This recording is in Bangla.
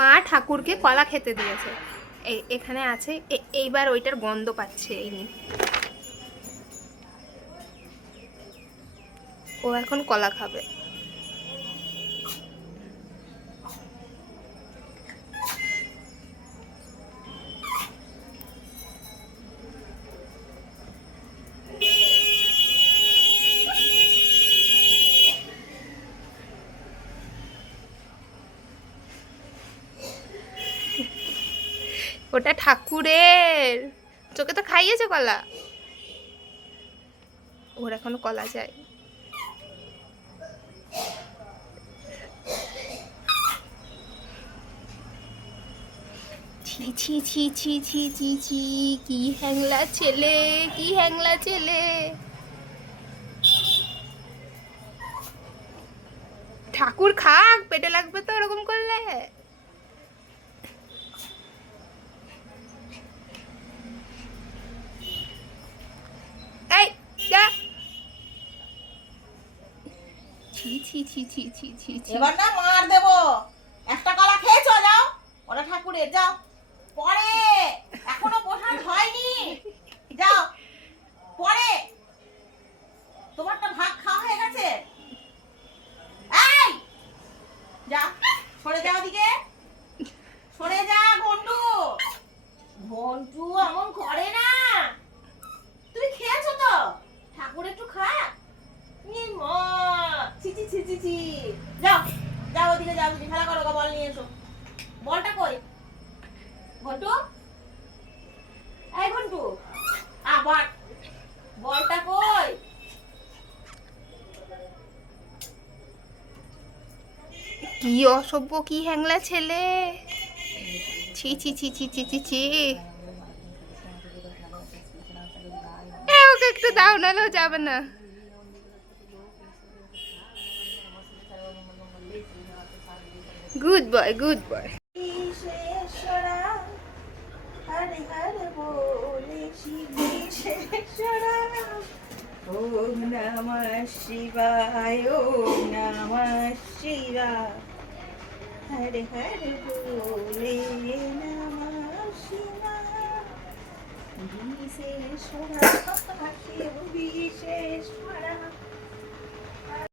মা ঠাকুরকে কলা খেতে দিয়েছে। এখানে আছে, এইবার ওইটার গন্ধ পাচ্ছে এই নি। ও এখন কলা খাবে। ওটা ঠাকুরের, তোকে তো খাইয়েছে কলা। ওর এখনো কলা যায়। ছি ছি ছি ছি ছি ছি ছি, কি হ্যাংলা ছেলে, কি হ্যাংলা ছেলে। ঠাকুর খাক, পেটে লাগবে তো এরকম করলে। এই যা। ছি ছি ছি ছি ছি ছি ছি। এবার না মার দেব। একটা কলা খেয়েছো, যাও। ওরা ঠাকুরের, যাও। পরে এখনো প্রসাদ হয়নি, যাও পরে। তোমারটা ভাগ খাওয়া হয়ে গেছে। এই যা, সরে যাও দিকে, সরে যা। ঘন্টু, ঘন্টু এমন করে না। তুমি খেয়েছো তো, ঠাকুর একটু খা। ছি ছি ছি ছি ছি। যাও যাও, ওদিকে যাও, তুমি খেলা করো, বল নিয়ে এসো। বলটা কই ঘন্টু? এই ঘন্টু, আবার বলটা কই? কি অসভ্য, কি হ্যাংলা ছেলে। ছি ছি ছি ছি ছি ছি ছি। ওকে একটু দাও, নাহলেও যাবে না। Good boy, good boy. বিশেষরা Hare Hare বলে বিশেষরা। ওম নমঃ শিবায়, ওম নমঃ শিবায়। হরে হরে বলে নমঃ শিবায়। বিশেষরা, বিশেষরা।